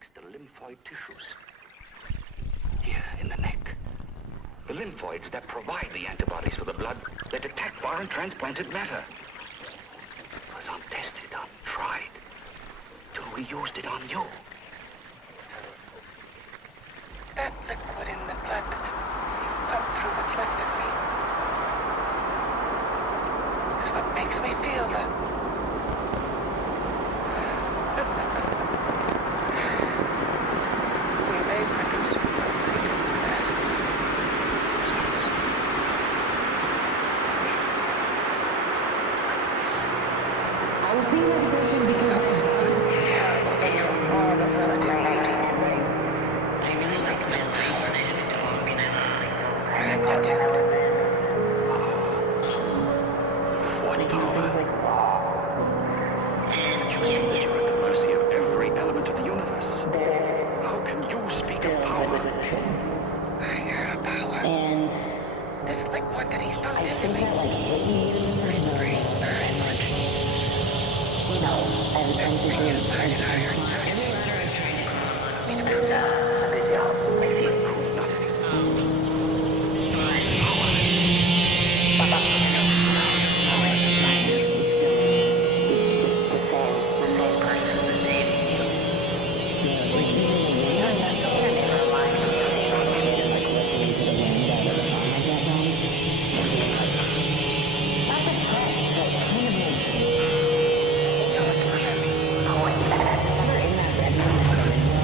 attacks the lymphoid tissues. Here in the neck. The lymphoids that provide the antibodies for the blood that attack foreign transplanted matter. It was untested, untried, till we used it on you. That liquid in the blood that's pumped through what's left of me is what makes me feel that. We made producers unthinking fast. I was thinking about depression because I bought this house and all of a sudden I really like my life and I have a dog and I like to do What power? things like and You see that you're at the mercy of every element of the universe. there's How can you speak still of power? depression. I got a power. And This liquid that he's pumped I into think me. that like hit me when I was like, you know, I'm tempted to every ladder I've tried to climb. Me to prove that. A good job. I see it. It's still it's the same person, the same, you know, like even the wind, never mind like listening to the wind out of the background. Not depressed, but kind of like, you know, it's like going back. Remember in that red room out the window?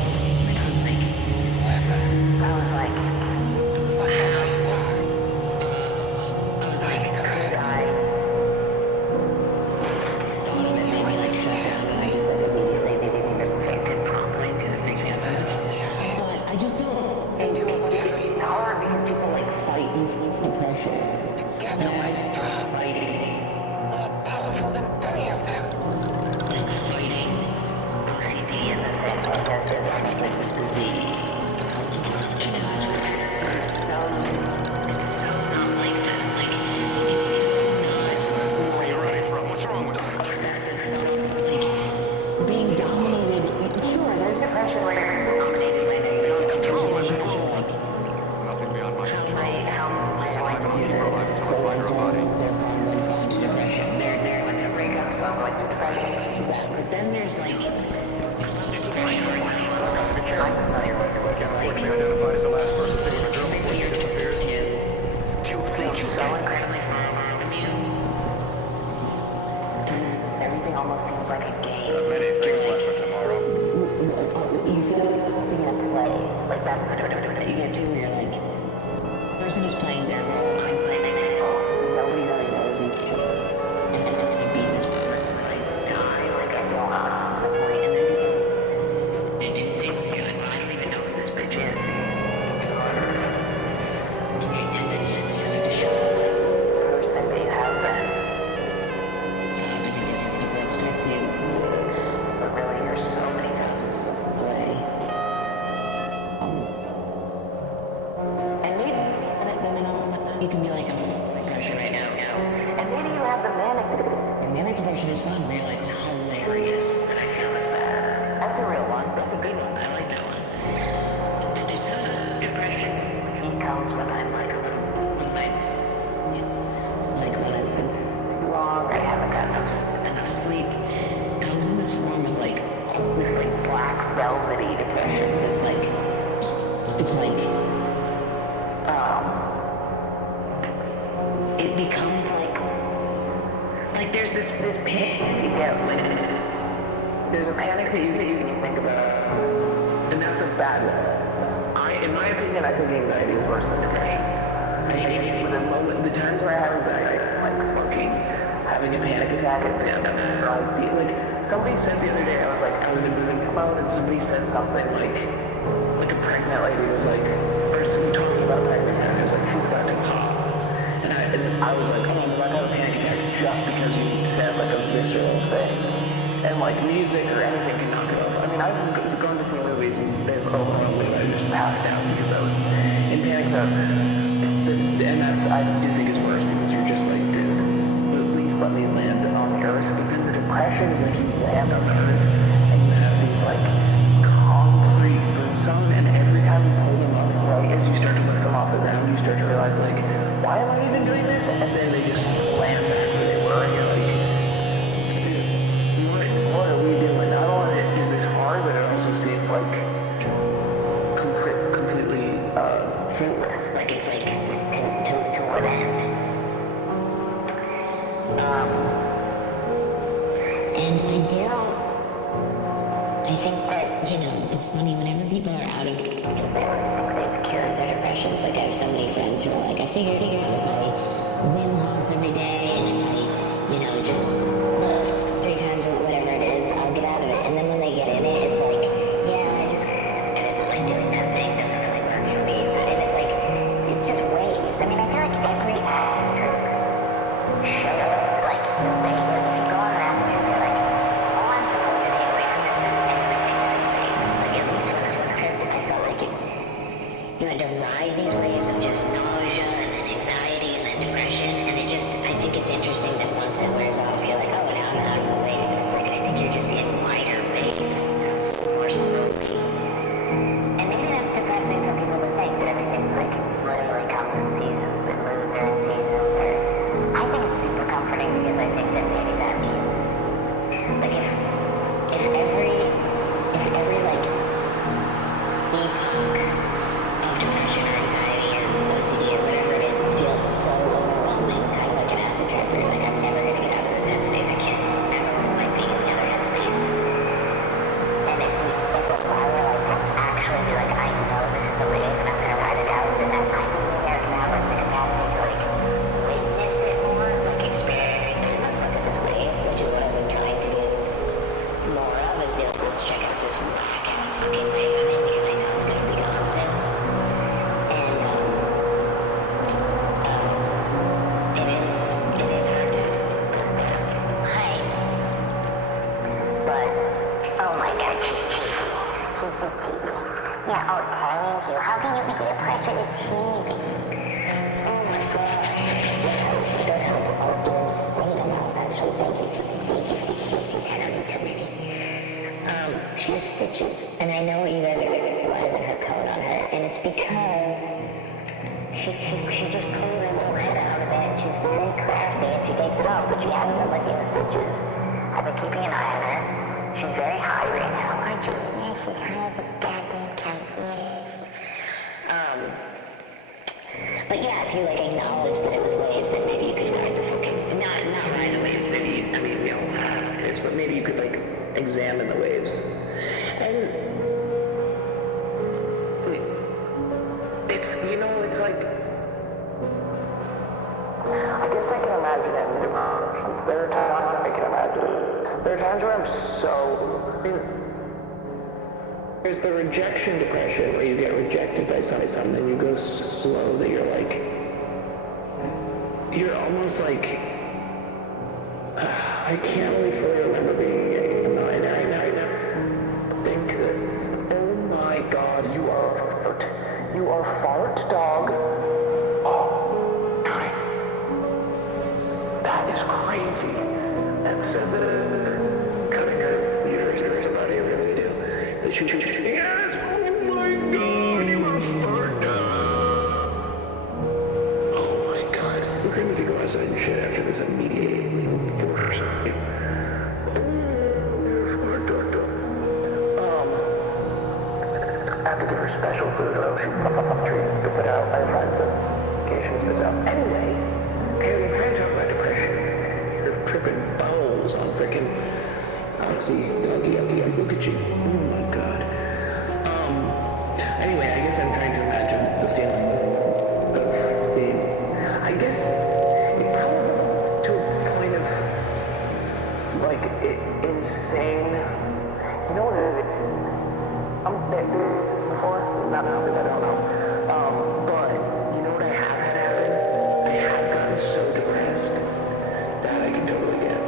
And I was like, wow, you are. I was like, could I? Thought of it made me like shut down and I just said immediately, maybe there's some fake good promptly because it freaks me out so much. But I just don't. It's hard because people like fight with depression. Together we're strong. Fighting. More powerful than any of them. Like fighting OCD is a thing. Like there's almost like this disease. Depression is this weird. It's so not like that. Like it's not Where are you running from? What's wrong with you? obsessive. Like being dominated. Sure, there's depression where you're dominated by negative association. Nothing beyond my control. How am I going to do that? So one's one, therefore I'm going to fall into depression. They're with their breakup, so I'm going through depression. Is that? But then there's like slow depression where anyone Gotta be careful. I'm familiar with it. Can't quickly identified as the last person to a girl Maybe before she you're disappears. too. Do you think you So can? incredibly far from you. Everything almost seems like a game. Many things left for tomorrow. You feel like you're acting in a play. Like that's the that you get to where you're like, the person is playing their role, I'm playing my role. Nobody really knows each other. And then be this part, like, die, like I don't know the point. And then they do things and you're like, well, I don't even know who this bitch is. And then you have to show up as this person that you have been. Because people expect you. But really, you're so many thousands of miles away. And maybe, you can be like, I'm in depression right now. And maybe you have the manic depression. And manic depression is fun, where you're like, oh, hilarious that I feel this bad. That's a real one. That's a good one. I like that one. The dissociative depression, he comes when I'm like a little, when my, like when I've been long, I haven't gotten enough sleep. Comes in this form of like, this like black velvety depression. It's like, it becomes like there's this panic you get when there's a panic that you think about, and that's a bad one. In my opinion, I think anxiety is worse than depression. The times where I have anxiety, like fucking having a panic attack at the end of it, like somebody said the other day, I was in mode and somebody said something like a pregnant lady was like, or someone talking about a pregnant woman, it was like she's about to pop. And I was like, oh, I'm about to have a panic attack just because you said like a visceral thing. And like music or anything can knock it off. I mean, I was going to see movies and they've overwhelmingly I just passed out because I was in panic zone. And that's, I do think is worse because you're just like, dude, at least let me land on the earth. But then the depression is like you land on the earth and you have these like concrete been doing this, and then they just slam back where they were, and you're like, dude, what are we doing? Not only is this hard, but it also seems like completely fruitless. Like it's like to what end? And I think that, you know, it's funny whenever people are out of because they always think they've cured their depressions. Like I have so many friends who are like, I figured out if I House every day, and if I, you know, just 3 times or whatever it is, I'll get out of it. And then when they get in it, it's like, yeah, I just, and it's like doing that thing doesn't really work for me. So, and it's like, it's just waves. I mean, I feel like every actor show, like, the way, if you go on an acid trip, you're like, all I'm supposed to take away from this is everything is in waves. Like, at least when I was tripped, I felt like it, you had to ride these waves of just nausea and then anxiety and then depression, and it just, I think it's interesting that once it wears off, you're like, oh, now I'm out of the wave, and it's like, I think you're just in wider waves, so it's more slowly. And maybe that's depressing for people to think that everything's like, literally comes in seasons, that moods are in seasons, or, I think it's super comforting because I think that maybe that means, like, if every, like, epoch of depression or anxiety or OCD or whatever it is feels so overwhelming, kind of like an acid trip, where you're like, I'm never gonna get out of this headspace, I can't remember what it's like being in the other headspace. And if I were like to actually be like, I know this is a wave and I'm gonna ride it out, then I think maybe I can have like the capacity to like witness it more, like experience it. Let's look at this wave, which is what I've been trying to do more of, is be like, let's check out this whack ass fucking wave I'm in, because I know it's gonna be gone soon. And it is hard to hide. But oh my god, she's cheap. She's just cheap. Yeah, oh thank you. How can you be depressed with a cheapie? Oh my god. It does help. I'll do insane amount actually. Thank you. Thank you for the kisses. I don't need too many. She has stitches, and I know what you guys are realizing her coat on her, and it's because she just pulls her little head out of it. She's very crafty, and she takes it off, but she hasn't been licking the stitches. I've been keeping an eye on her. She's very high right now, aren't you? Yeah, she's high as a goddamn kite. Yeah. But yeah, if you like acknowledge that it was waves, then maybe you could ride the fucking not ride the waves. Maybe I mean we all have waves, but maybe you could like examine the waves. And it's, you know, it's like, I guess I can imagine it in different emotions. There are times I can imagine. There are times where I'm so, I mean, there's the rejection depression where you get rejected by something and you go so slow that you're like, you're almost like, I can't really fully remember being annoyed. I think that, oh my god, you are fart, dog. Oh, time. That is crazy. That's cutting her uterus or somebody really do. Yes, oh my god, you are fart, dog. Oh my god. We're going to go outside and shit after this immediately. For something. I have to give her special food or else she fucking spits it out. I have friends that occasionally spits it out. Anyway, okay, we're trying to talk about depression. You're tripping balls on frickin' Oxy, doggy, look at you. Oh my god. Anyway, I guess I'm trying to imagine the feeling of being, I guess, it comes to a point of, like, insane, you know what it is? Before? Not now, because I don't know. But, you know what I have had happen? I have gotten so depressed that I can totally get.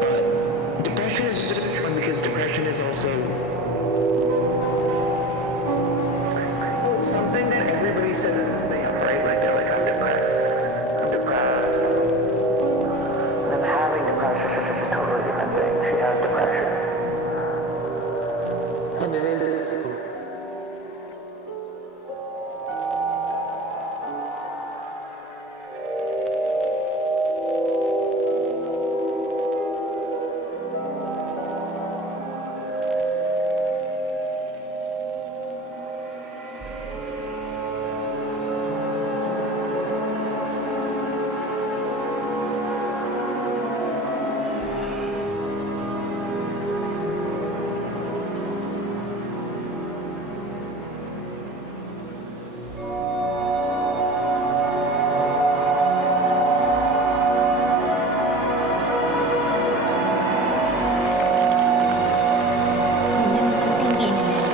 But depression is a different one because depression is also something that everybody says is they have, right? Like they're like, I'm depressed. And then having depression is a totally different thing. She has depression. And it is.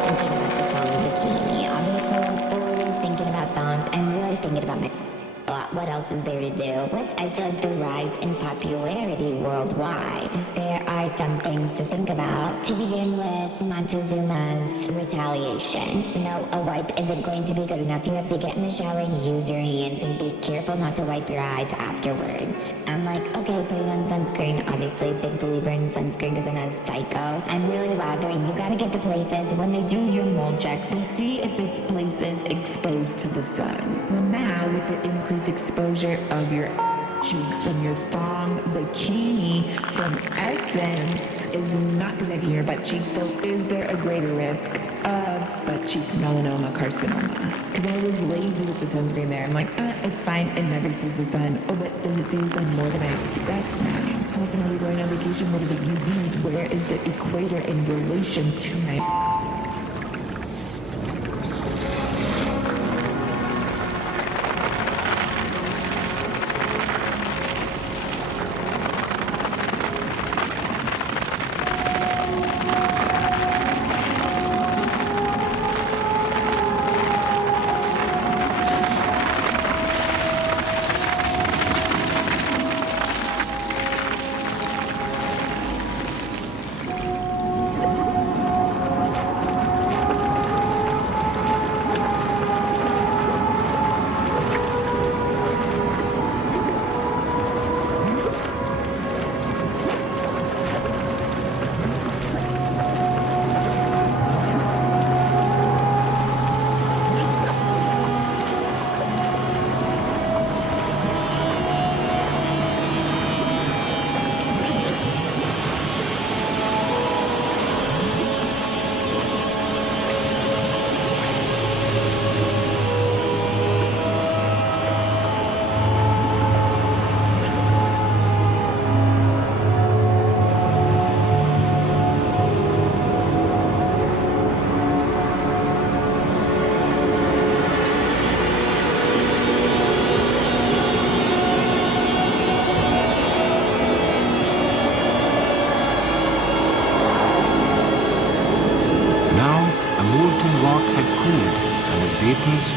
I'm thinking about the song Bikini. Obviously, I'm always thinking about thongs and really thinking about my what else is there to do? I feel like the rise in popularity worldwide. There are some things to think about. To begin with, Montezuma's retaliation. A wipe isn't going to be good enough. You have to get in the shower and use your hands and be careful not to wipe your eyes afterwards. I'm like, okay, putting on sunscreen. Obviously, big believer in sunscreen because I'm not a psycho. I'm really lathering. You gotta get to places when they do your mold checks to see if it's places exposed to the sun. Well, now with the increased exposure of your cheeks from your thong bikini from Essence is not protecting your butt cheeks, so is there a greater risk of butt cheek melanoma carcinoma? Because I was lazy with the sunscreen there. I'm like, it's fine, it never sees the sun. Oh, but does it see the sun more than I expect now? How often are we going on vacation? What are the UVs? Where is the equator in relation to my...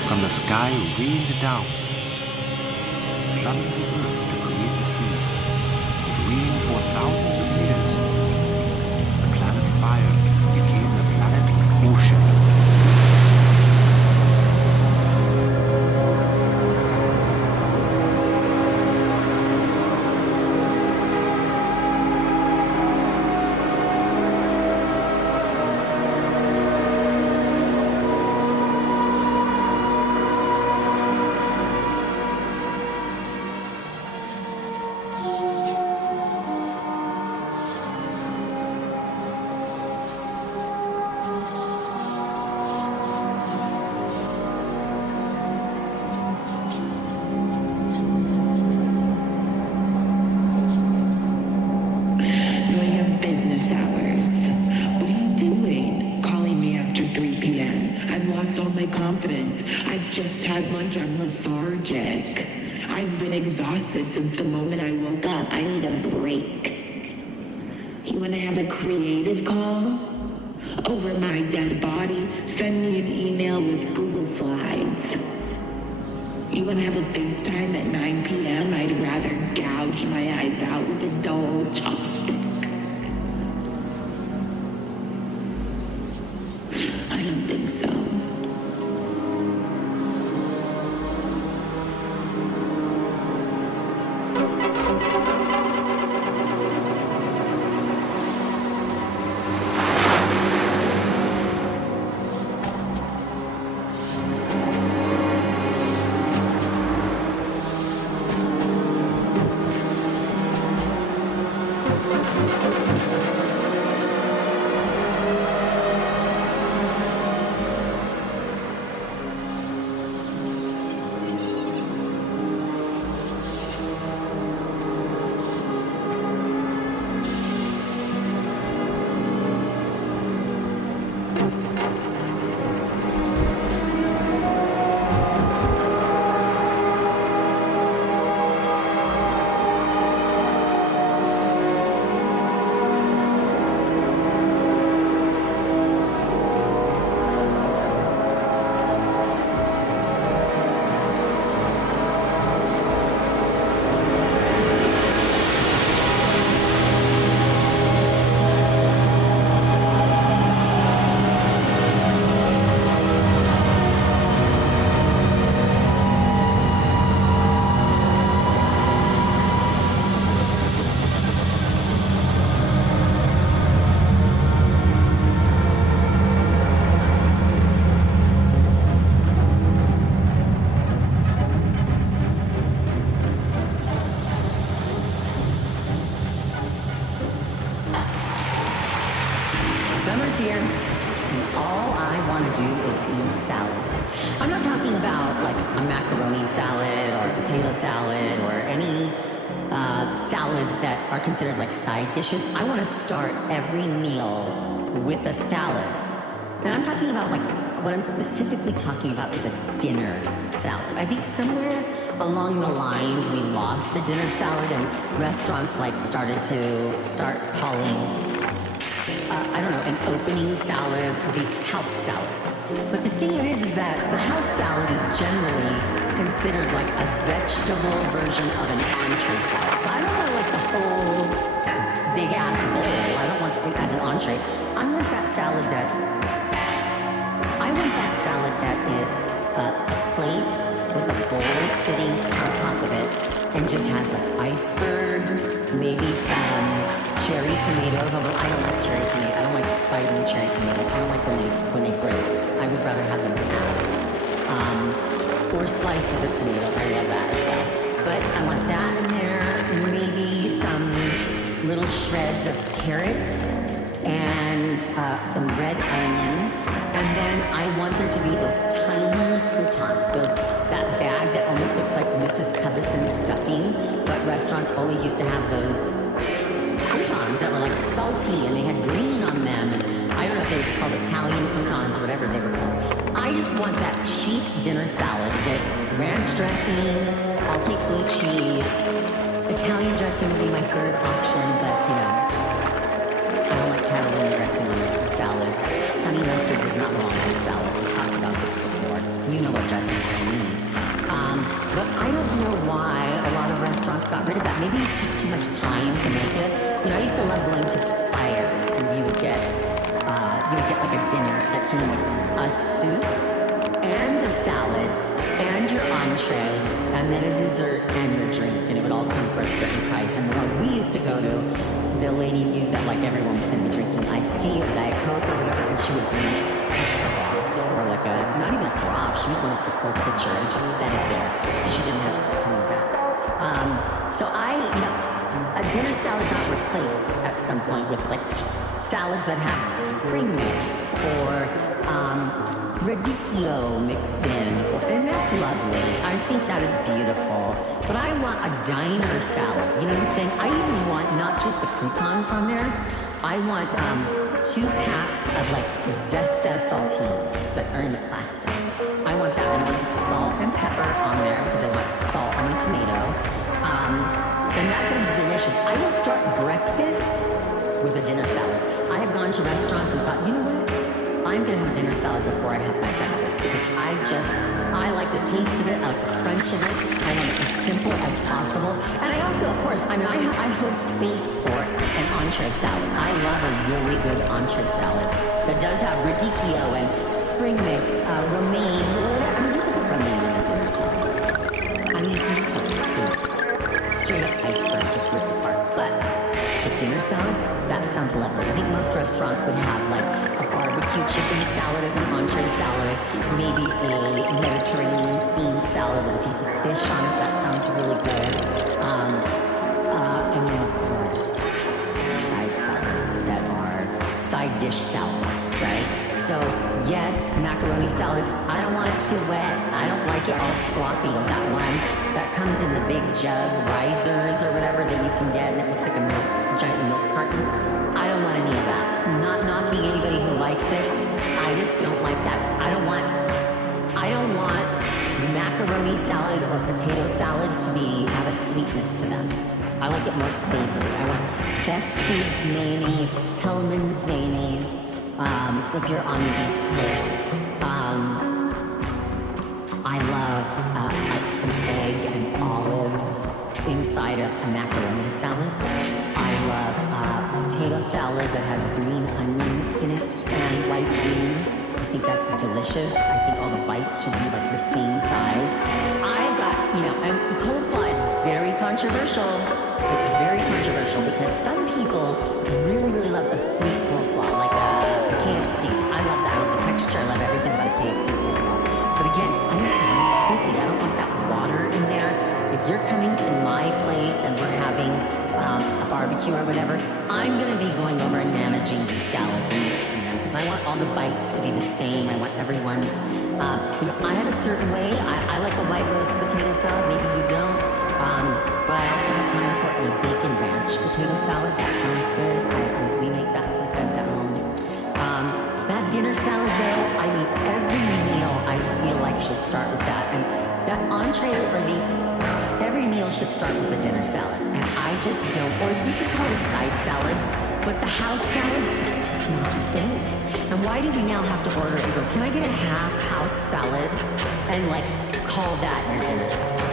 From the sky rained down, flooding the earth to create the seas. It rained for thousands of years. The planet Fire became the planet Ocean. Since the moment I woke up, I need a break. You want to have a creative call? Over my dead body, send me an email with Google Slides. You want to have a FaceTime at 9 p.m.? I'd rather gouge my eyes out with a dull chopstick. I don't think so. Summer's here, and all I want to do is eat salad. I'm not talking about like a macaroni salad or potato salad or any salads that are considered like side dishes. I want to start every meal with a salad. And I'm talking about like, what I'm specifically talking about is a dinner salad. I think somewhere along the lines we lost a dinner salad and restaurants like started to calling I don't know, an opening salad, the house salad. But the thing is that the house salad is generally considered like a vegetable version of an entree salad. So I don't want like the whole big ass bowl. I don't want it as an entree. I want that salad that is a plate with a bowl sitting on top of it and just has like iceberg, maybe some cherry tomatoes, although I don't like cherry tomatoes. I don't like biting cherry tomatoes. I don't like when they break. I would rather have them halved. Or slices of tomatoes. I love that as well. But I want that in there. Maybe some little shreds of carrots and some red onion. And then I want there to be those tiny croutons, that bag that almost looks like Mrs. Cubbison's stuffing, but restaurants always used to have those croutons that were like salty and they had green on them. And I don't know if they were just called Italian croutons or whatever they were called. I just want that cheap dinner salad with ranch dressing. I'll take blue cheese. Italian dressing would be my third option, but you know, I don't like Catalina dressing on a salad. Honey mustard does not belong on a salad. We talked about this before. You know what dressings I mean. But I don't know why a lot of restaurants got rid of that. Maybe it's just too much time to make it. You know, I used to love going to Spires, and you would get like a dinner that came with a soup and a salad and your entree and then a dessert and your drink, and it would all come for a certain price. And the one we used to go to, the lady knew that like everyone was going to be drinking iced tea or Diet Coke or whatever, and she would bring a carafe or like not even a carafe, she would bring the full pitcher and just set it there so she didn't have to keep coming back. So a dinner salad got replaced at some point with like salads that have spring mix or radicchio mixed in, and that's lovely. I think that is beautiful. But I want a diner salad, you know what I'm saying? I even want not just the croutons on there, I want 2 packs of like Zesta saltines that are in the plastic. I want that, and I want to put salt and pepper on there because I want salt on the tomato. And that sounds delicious. I will start breakfast with a dinner salad. I have gone to restaurants and thought, you know what? I'm gonna have a dinner salad before I have my breakfast because I like the taste of it, I like the crunch of it, I want it as simple as possible. And I also, of course, I hold space for an entree salad. I love a really good entree salad that does have radicchio and spring mix, romaine, whatever. I mean, you can put romaine in a dinner salad. I mean, you just want straight up iceberg, just rip apart. But the dinner salad, that sounds lovely. I think most restaurants would have like a barbecue chicken salad as an entree salad, maybe a Mediterranean themed salad with a piece of fish on it. That sounds really good. And then of course, side salads that are side dish salads, right? So yes, macaroni salad. I don't want it too wet. I don't like it all sloppy. That one that comes in the big jug risers or whatever that you can get, and it looks like a giant milk carton. I don't want any of that. Not knocking anybody who likes it. I just don't like that. I don't want macaroni salad or potato salad to have a sweetness to them. I like it more savory. I want Best Foods mayonnaise, Hellman's mayonnaise. If you're on the East Coast, I love some egg and olives inside of a macaroni salad. I love potato salad that has green onion in it and white onion. I think that's delicious. I think all the bites should be like the same size. I've got, and coleslaw is very controversial. It's very controversial because some people really, really love a sweet coleslaw, like a KFC. I love that. I love the texture. I love everything about a KFC coleslaw. But again, I don't want it soupy. I don't want that water in there. If you're coming to my place and we're having a barbecue or whatever, I'm going to be going over and managing these salads and all the bites to be the same. I want everyone's, I have a certain way. I like a white roast potato salad. Maybe you don't. But I also have time for a bacon ranch potato salad. That sounds good. We make that sometimes at home. That dinner salad though, I mean, every meal I feel like should start with that. And that entree or every meal should start with a dinner salad. And I just don't, or you could call it a side salad, but the house salad, it's just not the same. And why do we now have to order and go, can I get a half house salad and like call that your dinner salad?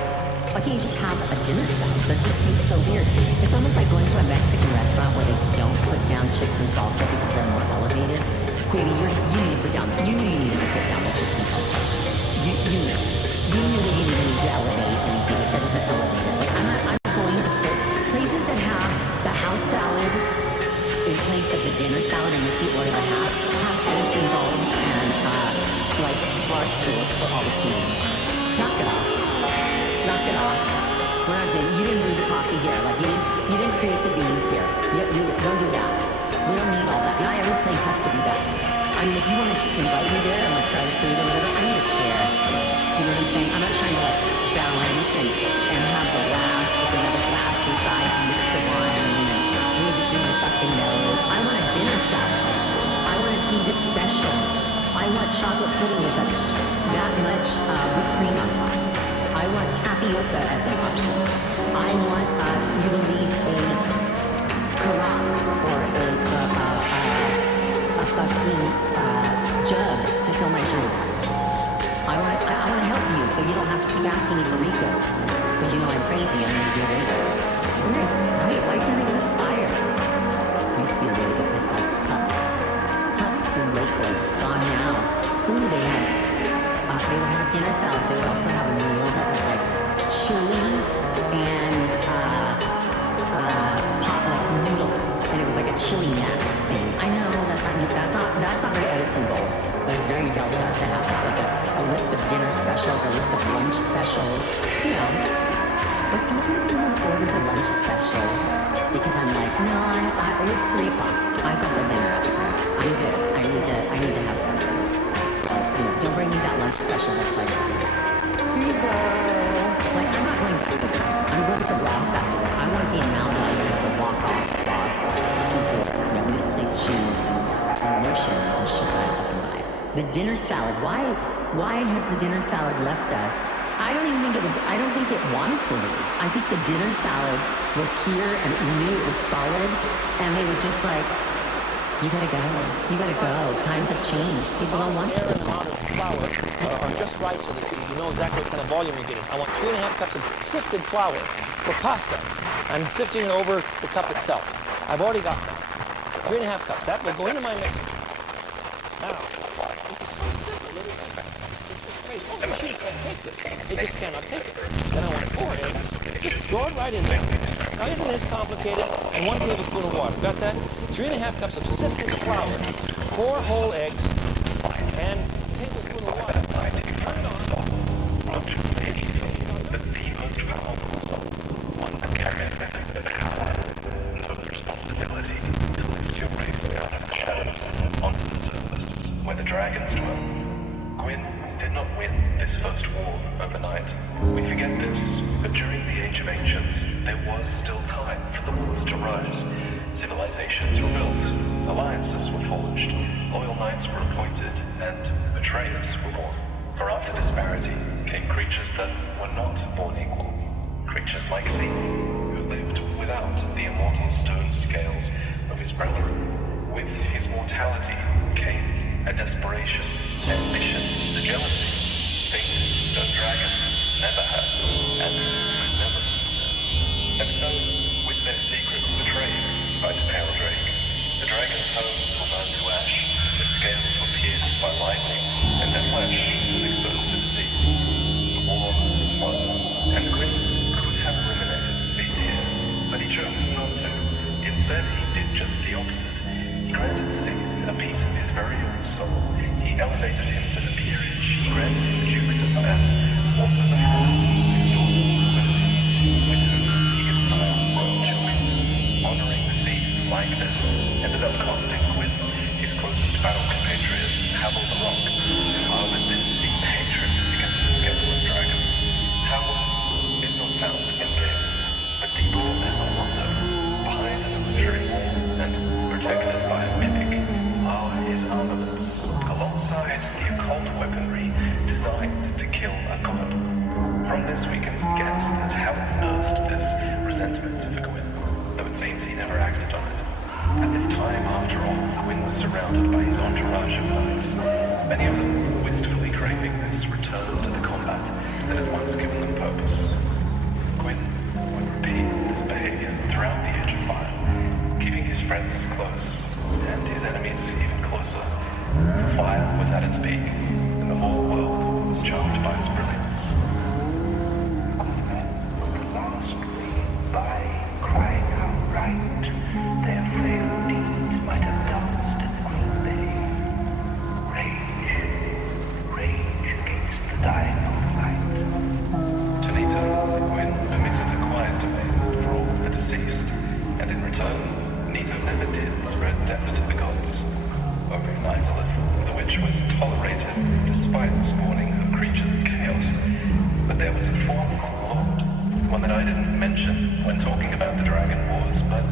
Why can't you just have a dinner salad? That just seems so weird. It's almost like going to a Mexican restaurant where they don't put down chips and salsa because they're more elevated. Baby, you need to put down, you knew you needed to put down the chips and salsa. You knew that you didn't need to elevate anything. That doesn't elevate it. Like I'm not going to put places that have the house salad in place of the dinner salad and make you order the half, have Edison bulbs and like bar stools for all the seating. Knock it off. Knock it off. We're not doing. You didn't brew the coffee here. Like you didn't create the beans here. Don't do that. We don't need all that. Not every place has to be that. I mean, if you want to invite me there and like try the food or whatever, I need a chair. You know what I'm saying? I'm not trying to like balance and have the glass with another glass inside to mix the wine and breathe it through my fucking nose. I want a dinner salad. I want to see the specials. I want chocolate pudding with that much whipped cream on top. I want tapioca as an option. I want you to leave a carafe or a fucking jug to fill my drink. I want to help you so you don't have to keep asking me for refills because you know I'm crazy and I'm going to do it anyway. Where is Spire? Why can't I go to Spires? Used to be a really good place called Puffs. Puffs in Lakewood. It's gone now. Ooh, they would have a dinner salad. They would also have a meal that was like chili and pot like noodles, and it was like a chili nut thing. I know that's not very Edison Bowl, but it's very Delta to have like a list of dinner specials, a list of lunch specials, you know. But sometimes I want to order the lunch special because I'm like, no, it's 3 o'clock. I've got the dinner appetite. I'm good. I need to have something. So, don't bring me that lunch special that's like, here you go. Like, I'm not going back to work. I'm going to Ross after this. I want the amount that I'm going to have to walk off at Ross looking for, misplaced shoes and lotions and shit that I fucking buy. The dinner salad. Why has the dinner salad left us? I don't think it wanted to leave. I think the dinner salad was here and it knew it was solid and they were just like, you gotta go. You gotta go. Times have changed. People don't want you. The amount of flour are just right so that you know exactly what kind of volume you're getting. I want 3.5 cups of sifted flour for pasta. I'm sifting it over the cup itself. I've already got that. 3.5 cups. That will go into my mixer. Now, this is so simple. It's just crazy. Oh, the machine can't take this. It just cannot take it. Then I want 4 eggs. Just throw it right in there. Now, isn't this complicated? And 1 tablespoon of water. Got that? 3.5 cups of sifted flour, 4 whole eggs, and a tablespoon of water. Turn it on. But the most powerful, one that carries with it the power and the responsibility to lift your race out of the shadows onto the surface where the dragons dwell. Gwyn did not win this first war overnight. We forget this, but during the Age of Ancients, there was still time for the wars to rise. Civilizations were built, alliances were forged, loyal knights were appointed, and betrayers were born. For after disparity came creatures that were not born equal. Creatures like thee, who lived without the immortal stone scales of his brethren. With his mortality came a desperation, ambition, a jealousy, things that dragons never had, and would never have. And so, with their secrets betrayed by the pale drake, the dragon's homes were burned to ash, their scales were pierced by lightning, and their flesh was exposed to the sea. The war was won, and Gwyn could have eliminated the idea, but he chose not to. Instead, he did just the opposite. He granted Singh a piece of his very own soul. He elevated him to the peerage. He granted him dukedom and also the throne of his daughter, with whom he inspired royal children. Honoring the sea like this ended up costing Gwyn his closest battle compatriot. Many of them, wistfully craving this return to the combat that had once given them purpose. Gwyn would repeat this behavior throughout the Age of Fire, keeping his friends close and his enemies even closer. The fire was at its peak, and the whole world was charmed by its brilliance. Lastly, by crying out right, their frail deeds might have danced in the green bay. Rage against the dying of the light. To Nita, Gwyn permitted a quiet domain for all the deceased, and in return, Nita never did spread death to the gods. Only Nyzalith, the witch, was tolerated despite scorning her creatures of chaos. But there was a form of lord, one that I didn't mention when talking about the Dragon Wars, but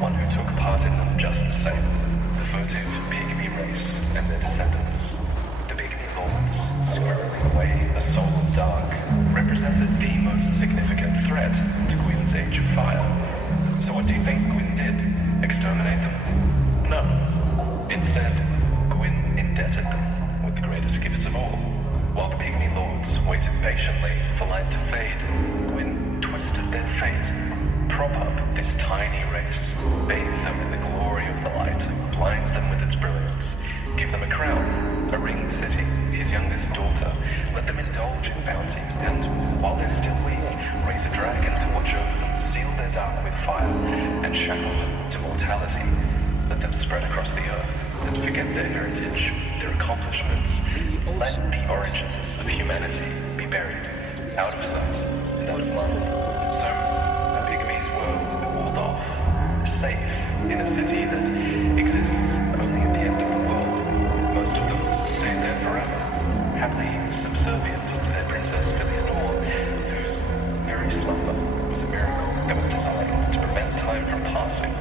one who took part in them just the same. The furtive pygmy race and their descendants. The pygmy lords, squirreling away a soul of dark, represented the most significant threat to Gwyn's Age of Fire. So what do you think Gwyn did? Exterminate them? No. Instead, Gwyn indebted them with the greatest gifts of all. While the pygmy lords waited patiently for light to fade, Gwyn twisted their fate. Prop up this tiny race, bathe them in the glory of the light, blind them with its brilliance, give them a crown, a ringed city, his youngest daughter, let them indulge in bounty, and while they're still weak, raise a dragon to watch over them, seal their dark with fire, and shackle them to mortality. Let them spread across the earth and forget their heritage, their accomplishments. Let the origins of humanity be buried, out of sight and out of mind. So, the pygmies were walled off, safe in a city that exists only at the end of the world. Most of them stayed there forever, happily subservient to their princess Filianor, whose very slumber was a miracle that was designed to prevent time from passing.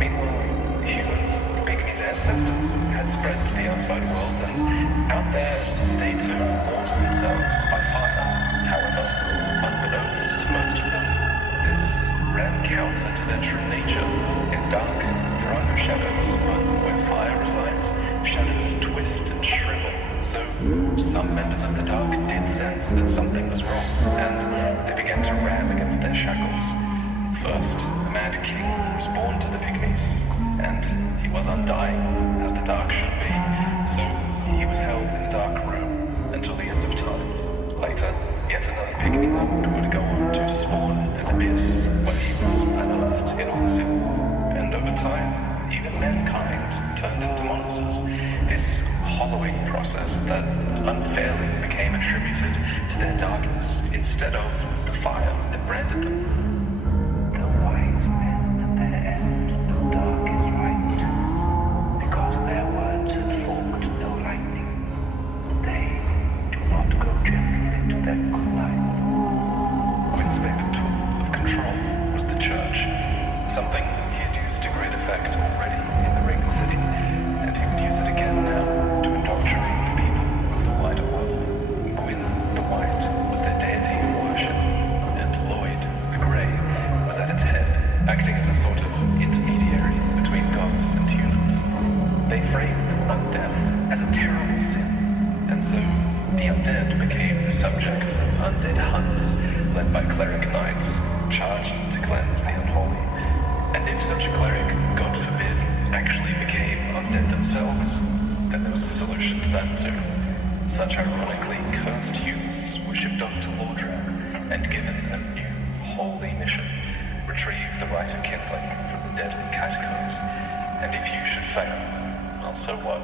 Meanwhile, humans, the pygmies' ancestors, had spread to the outside world, and out there they too warmed themselves by fire. However, unbeknownst to most of them, this ran counter to their true nature. In dark, there are no shadows, but where fire resides, shadows twist and shrivel. So, some members of the dark did sense that something was wrong, and they began to ram against their shackles. First, the Mad King was born to the pygmies, and he was undying, as the dark should be, so he was held in the dark room until the end of time. Later, yet another pygmy lord would go on to spawn an abyss when he was unearthed in Orzil, and over time, even mankind turned into monsters. This hollowing process that unfairly became attributed to their darkness instead of the fire that branded them. The wise men at their end know dark is right, because their words have forked no lightning. They do not go gently into their good light. Gwyn's favorite tool of control was the church, something he had used to great effect already in the Ringed City, and he would use it again now to indoctrinate the people of the wider world. Gwyn the White was their deity of worship, and Lloyd the Grey was at its head, acting as a sort of intermediary between gods and humans. They framed undeath as a terrible sin, and so the undead became the subject of undead hunts led by cleric knights charged to cleanse the unholy. And if such a cleric, God forbid, actually became undead themselves, then there was a solution to that too. Such ironically cursed youths were shipped off to Lordran and given a new, holy mission: retrieve the right of kindling from the deadly catacombs. And if you should fail, well, so what?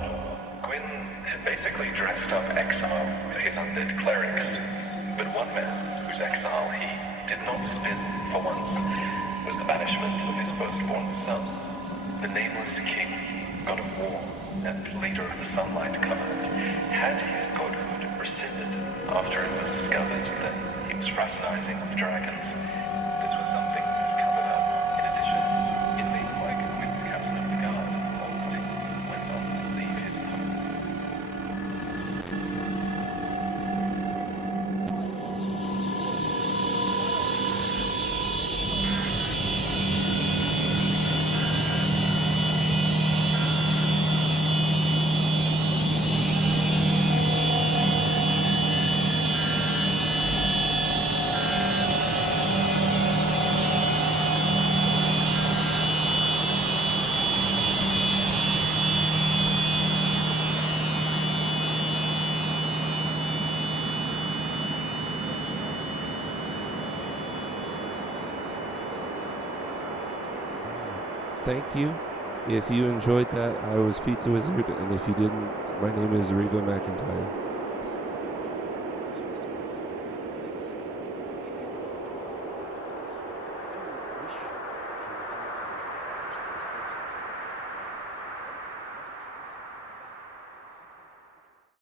Gwyn had basically dressed up exile for his undead clerics, but one man whose exile he did not spin for once was the banishment of his firstborn son. The nameless king, god of war, and leader of the Sunlight Covenant, had his godhood rescinded after it was discovered that he was fraternizing with dragons. This was something that was covered up. In addition, it seemed like Gwyn's captain of the guard ultimately went on to leave his post. thank you. If you enjoyed that, I was Pizza Wizard, and if you didn't, my name is Reba McIntyre.